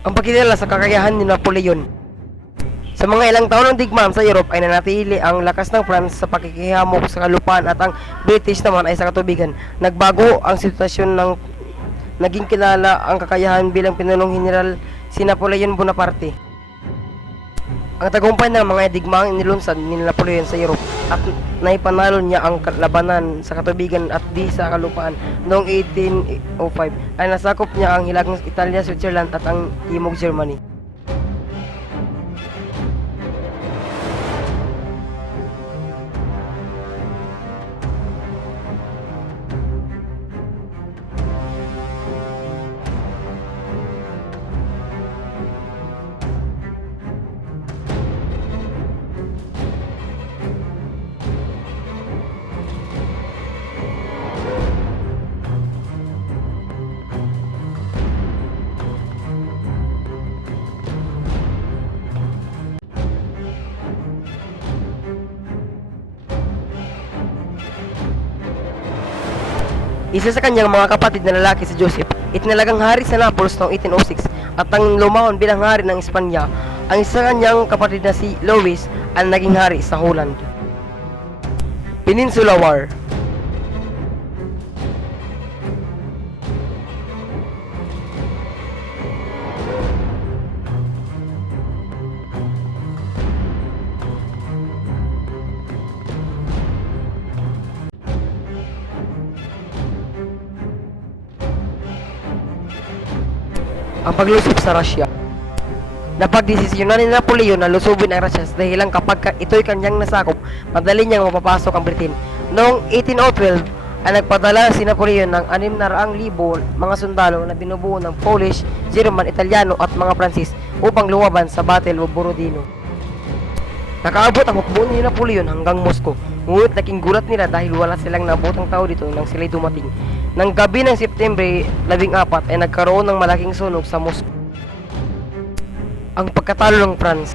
Ang pagkilala sa kakayahan ni Napoleon. Sa mga ilang taon ng digmaan sa Europe ay nanatili ang lakas ng France sa pakikihamok sa kalupaan at ang British naman ay sa katubigan. Nagbago ang sitwasyon ng naging kilala ang kakayahan bilang pinulong general si Napoleon Bonaparte. Ang tagumpay ng mga digmaang inilunsad ni Napoleon sa Europe at naipanalo niya ang labanan sa katubigan at di sa kalupaan noong 1805 ay nasakop niya ang hilagang Italia, Switzerland at ang Timog Germany. Isa sa kanyang mga kapatid na lalaki si Joseph, itinalagang hari sa Naples noong 1806 at ang lumahon bilang hari ng Espanya. Ang isa kanyang kapatid na si Louis ang naging hari sa Holland. Peninsula War. Ang paglusob sa Russia. Napagdesisyonan ni Napoleon na lusubin ang Russia dahil lang kapag ito'y kanyang nasakop, madali niyang mapapasok ang Britain. Noong 1812 ay nagpadala si Napoleon ng 600,000 mga sundalo na binubuo ng Polish, German, Italiano at mga Pransis upang lumaban sa Battle of Borodino. Nakaabot ang hukbo ni Napoleon hanggang Moscow, ngunit naging gulat nila dahil wala silang nabotang tao dito nang sila'y dumating. Nang gabi ng September 14 ay nagkaroon ng malaking sunog sa Moscow. Ang pagkatalo ng France.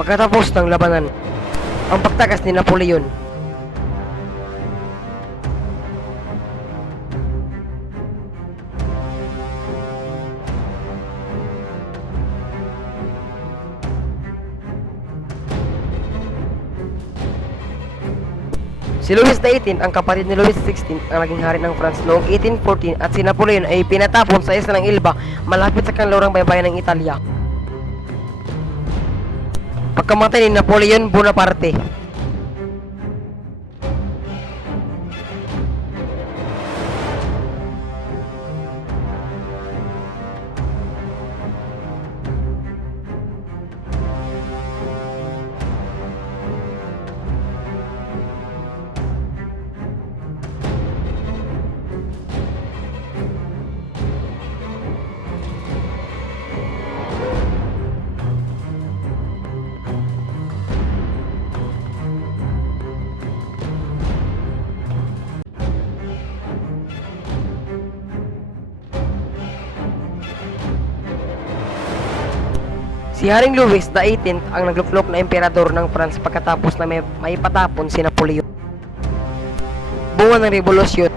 Pagkatapos ng labanan, ang pagtakas ni Napoleon. Si Louis XVIII, ang kapatid ni Louis XVI, ang naging hari ng France noong 1814 at si Napoleon ay pinatapon sa isla ng Elba malapit sa kanlurang baybayin ng Italia. Pagkamatay ni Napoleon Bonaparte. Si Haring Louis XVIII ang nagluklok na emperador ng France pagkatapos na may patapon si Napoleon. Bunga ng revolusyon.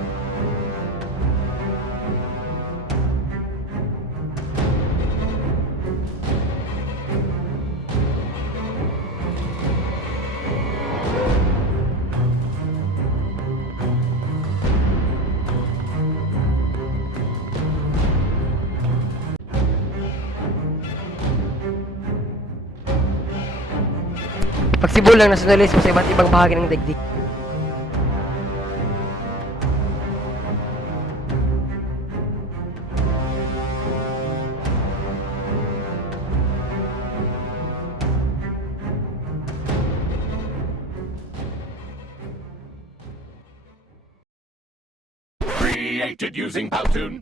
Pagsibol ng nasyonalismo sa iba't ibang bahagi ng daigdig. Created using Powtoon.